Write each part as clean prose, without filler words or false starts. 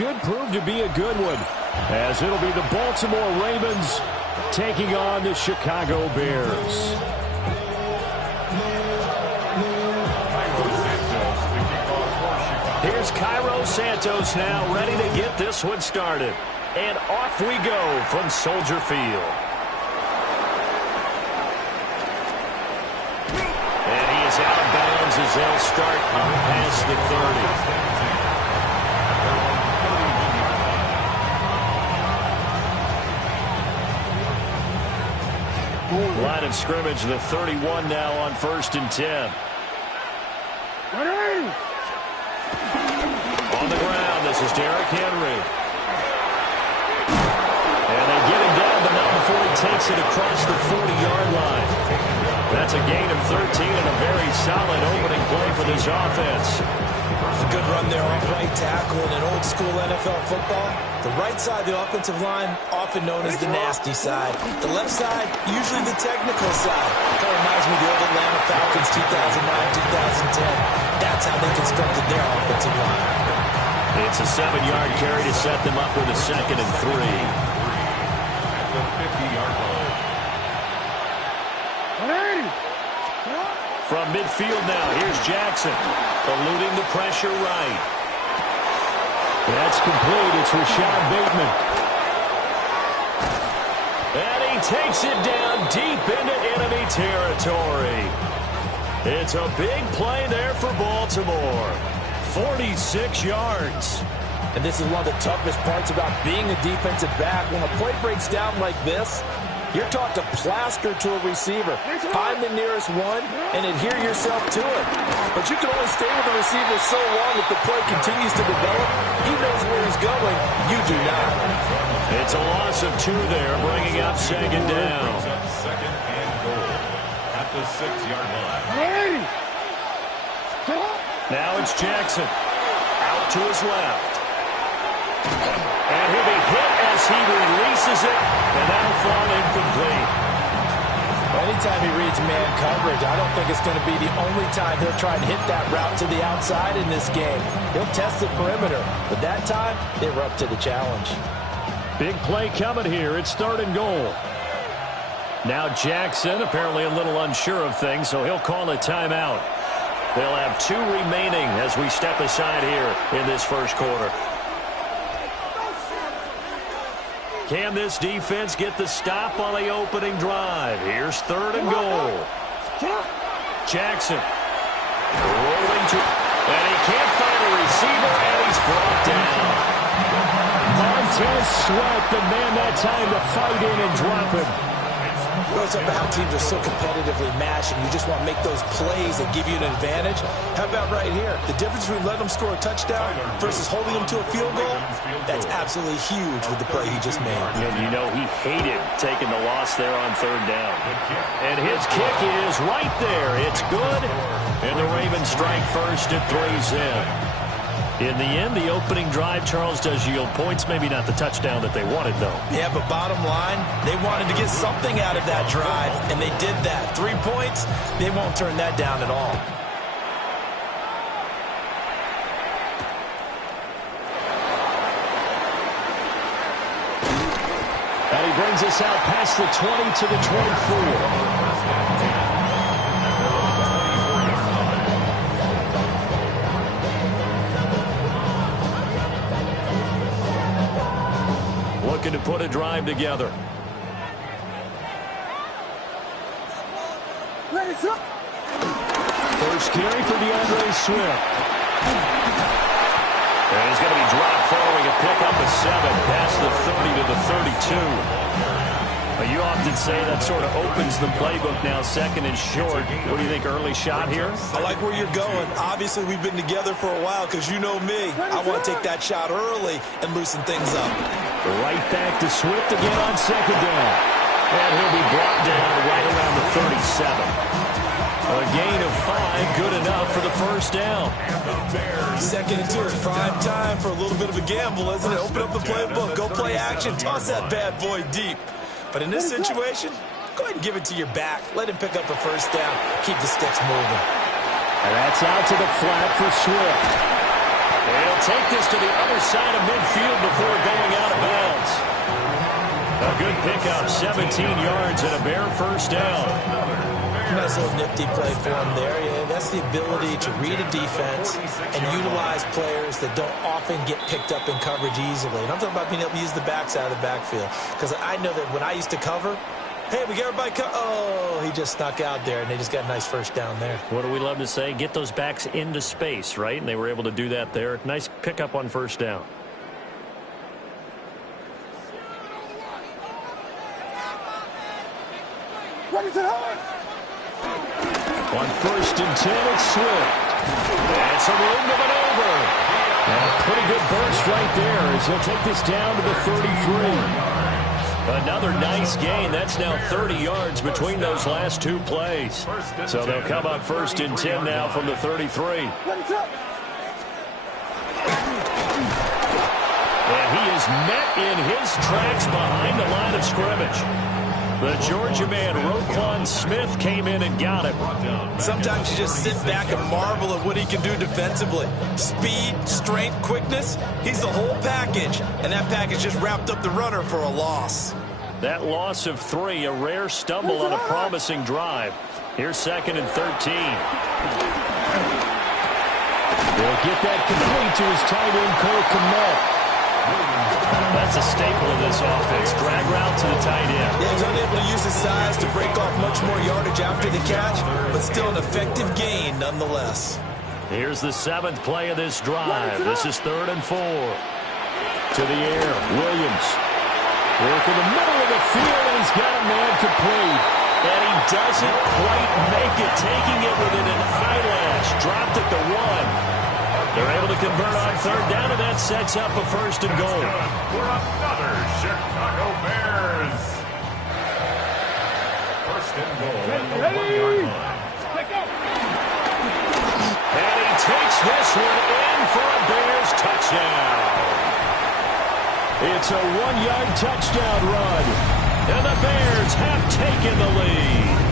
should prove to be a good one, as it'll be the Baltimore Ravens taking on the Chicago Bears. Here's Cairo Santos now, ready to get this one started. And off we go from Soldier Field. And he is out of bounds as they'll start past the 30. Line of scrimmage, the 31 now on 1st and 10. On the ground, this is Derrick Henry. And they get him down, but not before he takes it across the 40-yard line. That's a gain of 13 and a very solid opening play for this offense. A good run there off right tackle in an old-school NFL football. The right side of the offensive line, often known as the nasty side. The left side, usually the technical side. That reminds me of the old Atlanta Falcons 2009-2010. That's how they constructed their offensive line. It's a 7-yard carry to set them up with a 2nd and 3. At the 50-yard line. From midfield now, here's Jackson, eluding the pressure right. That's complete. It's Rashad Bateman. And he takes it down deep into enemy territory. It's a big play there for Baltimore. 46 yards. And this is one of the toughest parts about being a defensive back. When a play breaks down like this, you're taught to plaster to a receiver. Find the nearest one and adhere yourself to it. But you can only stay with the receiver so long if the play continues to develop. He knows where he's going. You do not. It's a loss of 2 there, bringing up 2nd down. 2nd and goal at the 6-yard line. Now it's Jackson. Out to his left. And he'll be hit as he releases it, and that'll fall incomplete. Anytime he reads man coverage, I don't think it's going to be the only time he'll try and hit that route to the outside in this game. He'll test the perimeter, but that time, they were up to the challenge. Big play coming here. It's 3rd and goal. Now Jackson, apparently a little unsure of things, so he'll call a timeout. They'll have 2 remaining as we step aside here in this first quarter. Can this defense get the stop on the opening drive? Here's 3rd and goal. Jackson rolling to, and he can't find a receiver, and he's brought down. Montez Sweat, the man that time to fight in and drop him. You know, it's about how teams are so competitively matched, and you just want to make those plays that give you an advantage. How about right here? The difference between letting them score a touchdown versus holding them to a field goal, that's absolutely huge with the play he just made. And you know he hated taking the loss there on 3rd down. And his kick is right there. It's good. And the Ravens strike first at 3's in. In the end, the opening drive, Charles, does yield points. Maybe not the touchdown that they wanted, though. Yeah, but bottom line, they wanted to get something out of that drive, and they did that. 3 points, they won't turn that down at all. And he brings us out past the 20 to the 24. Looking to put a drive together. First carry for DeAndre Swift. And he's going to be dropped following a pickup of 7 past the 30 to the 32. You often say that sort of opens the playbook now, 2nd and short. What do you think, early shot here? I like where you're going. Obviously, we've been together for a while because you know me. I want to take that shot early and loosen things up. Right back to Swift again on 2nd down. And he'll be brought down right around the 37. A gain of 5, good enough for the first down. 2nd and 2 is prime time for a little bit of a gamble, isn't it? Open up the playbook, go play action, toss that bad boy deep. But in this situation, go ahead and give it to your back. Let him pick up a first down. Keep the sticks moving. And that's out to the flat for Swift. He'll take this to the other side of midfield before going out of bounds. A good pickup, 17 yards and a bare first down. Nice little nifty play for him there. Yeah, that's the ability to read a defense and utilize players that don't often get picked up in coverage easily. And I'm talking about being able to use the backside of the backfield. Because I know that when I used to cover, hey, we got everybody oh, he just snuck out there, and they just got a nice first down there. What do we love to say? Get those backs into space, right? And they were able to do that there. Nice pickup on first down. On 1st and 10, it's Swift. That's a room to maneuver. And a pretty good burst right there as he'll take this down to the 33. Another nice gain. That's now 30 yards between those last two plays. So they'll come up 1st and 10 now from the 33. And he is met in his tracks behind the line of scrimmage. The Georgia man, Roquan Smith, came in and got him. Sometimes you just sit back and marvel at what he can do defensively. Speed, strength, quickness, he's the whole package. And that package just wrapped up the runner for a loss. That loss of 3, a rare stumble on a promising drive. Here's 2nd and 13. They'll get that complete to his tight end, Cole Kmet. That's a staple of this offense. Drag route to the tight end. Yeah, he's unable to use his size to break off much more yardage after the catch, but still an effective gain nonetheless. Here's the 7th play of this drive. This is 3rd and 4. To the air, Williams. Work in the middle of the field, and he's got a man complete. And he doesn't quite make it, taking it within an eyelash. Dropped at the 1. They're able to convert on 3rd down, and that sets up a 1st and goal. For another Chicago Bears. 1st and goal at the 1-yard line. And he takes this one in for a Bears touchdown. It's a 1-yard touchdown run, and the Bears have taken the lead.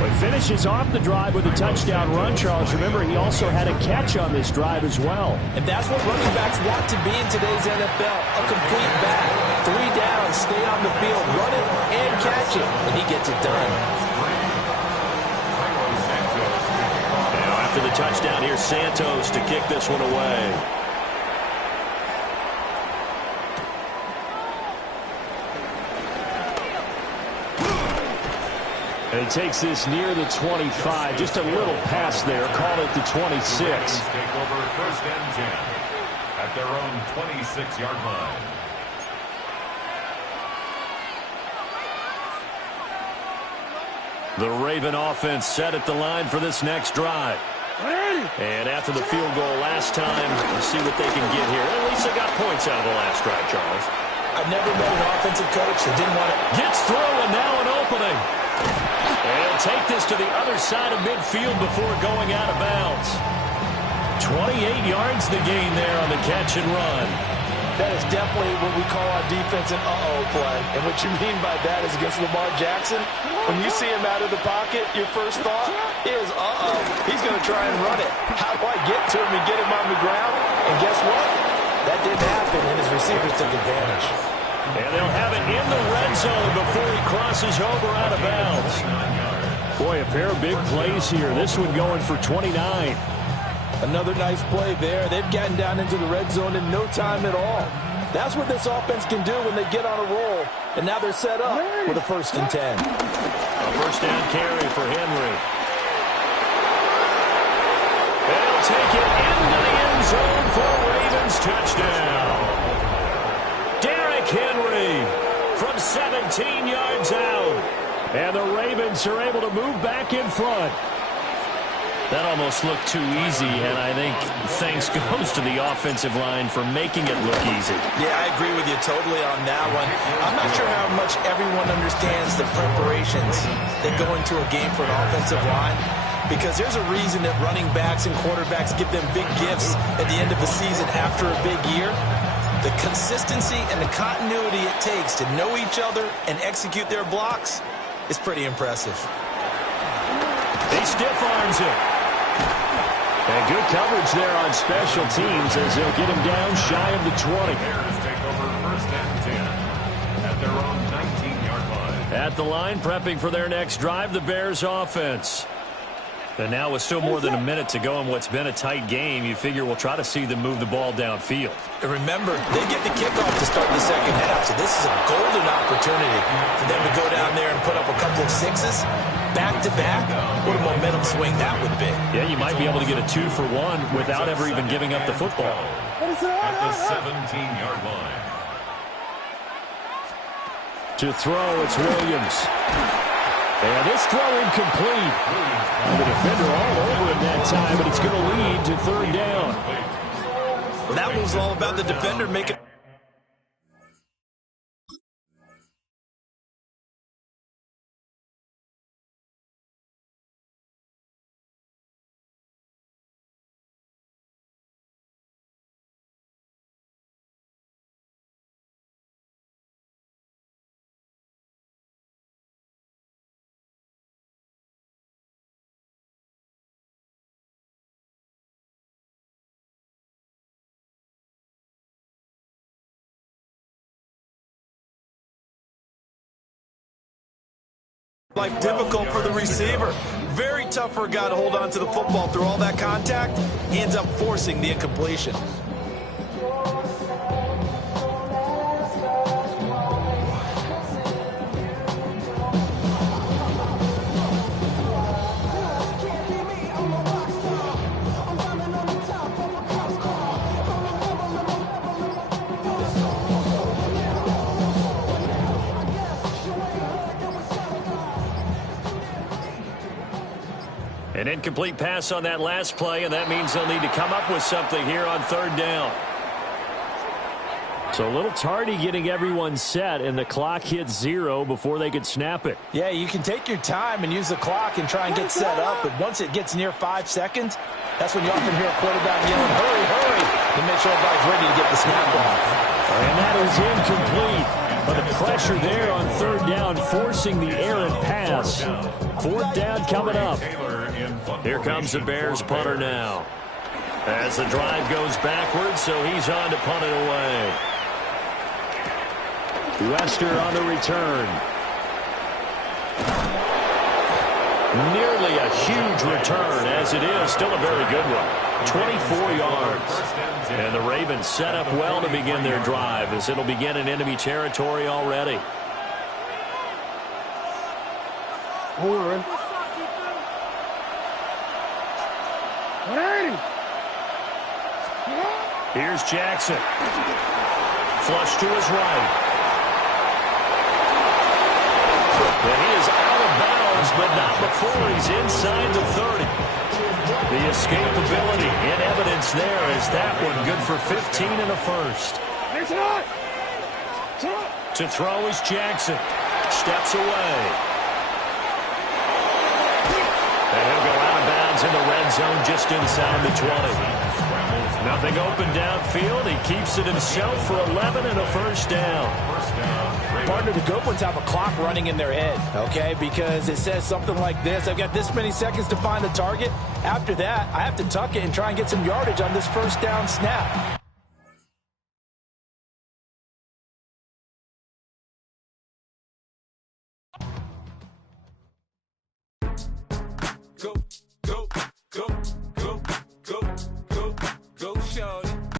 Well, he finishes off the drive with a touchdown run, Charles. Remember, he also had a catch on this drive as well. And that's what running backs want to be in today's NFL, a complete back. 3 downs, stay on the field, run it and catch it, and he gets it done. Now, after the touchdown, here's Santos to kick this one away. And he takes this near the 25. Just a little pass there. Call it the 26. Take over 1st and 10 at their own 26-yard line. The Raven offense set at the line for this next drive. And after the field goal last time, we'll see what they can get here. At least they got points out of the last drive, Charles. I've never met an offensive coach that didn't want it. Gets through, and now an opening. And he'll take this to the other side of midfield before going out of bounds. 28 yards the gain there on the catch and run. That is definitely what we call our defense an uh-oh play. And what you mean by that is against Lamar Jackson, when you see him out of the pocket, your first thought is, uh-oh, he's going to try and run it. How do I get to him and get him on the ground? And guess what? That didn't happen, and his receivers took advantage. And they'll have it in the red zone before he crosses over out of bounds. Boy, a pair of big plays here. This one going for 29. Another nice play there. They've gotten down into the red zone in no time at all. That's what this offense can do when they get on a roll. And now they're set up with a 1st and 10. A 1st down carry for Henry. They'll take it into the end zone for a Ravens touchdown. Derrick Henry from 17 yards out. And the Ravens are able to move back in front. That almost looked too easy, and I think thanks goes to the offensive line for making it look easy. Yeah, I agree with you totally on that one. I'm not sure how much everyone understands the preparations that go into a game for an offensive line, because there's a reason that running backs and quarterbacks give them big gifts at the end of the season after a big year. The consistency and the continuity it takes to know each other and execute their blocks is pretty impressive. He stiff arms him. And good coverage there on special teams as they'll get him down shy of the 20. Bears take over first and 10 at their own 19-yard line. At the line, prepping for their next drive, the Bears offense. And now with still more than a minute to go in what's been a tight game, you figure we'll try to see them move the ball downfield. And remember, they get the kickoff to start the second half, so this is a golden opportunity for them to go down there and put up a couple of sixes back-to-back. What a momentum swing that would be. Yeah, you might be able to get a 2-for-1 without ever even giving up the football. At the 17-yard line. To throw, it's Williams. And this throw incomplete. The defender all over him that time, but it's going to lead to third down. Well, that was all about the defender making... life difficult for the receiver. Very tough for a guy to hold on to the football through all that contact. He ends up forcing the incompletion. An incomplete pass on that last play, and that means they'll need to come up with something here on third down. So a little tardy getting everyone set, and the clock hits 0 before they could snap it. Yeah, you can take your time and use the clock and try and get set up, but once it gets near 5 seconds, that's when you often hear a quarterback yelling, hurry, hurry, to make sure everybody's ready to get the snap off. And that is incomplete. But the pressure there on third down, forcing the errant pass. Fourth down coming up. Here comes the Bears punter now. As the drive goes backwards, so he's on to punt it away. Wester on the return. Nearly a huge return, as it is. Still a very good one. 24 yards. And the Ravens set up well to begin their drive, as it'll begin in enemy territory already. Here's Jackson. Flush to his right. And he is out of bounds, but not before he's inside the 30. The escapability in evidence there as that one good for 15 and a first. To throw is Jackson. Steps away. And he'll go out of bounds in the red zone just inside the 20. Nothing open downfield. He keeps it himself for 11 and a first down. Partner, the good ones have a clock running in their head, okay? Because it says something like this. I've got this many seconds to find the target. After that, I have to tuck it and try and get some yardage on this first down snap. Go, go, go.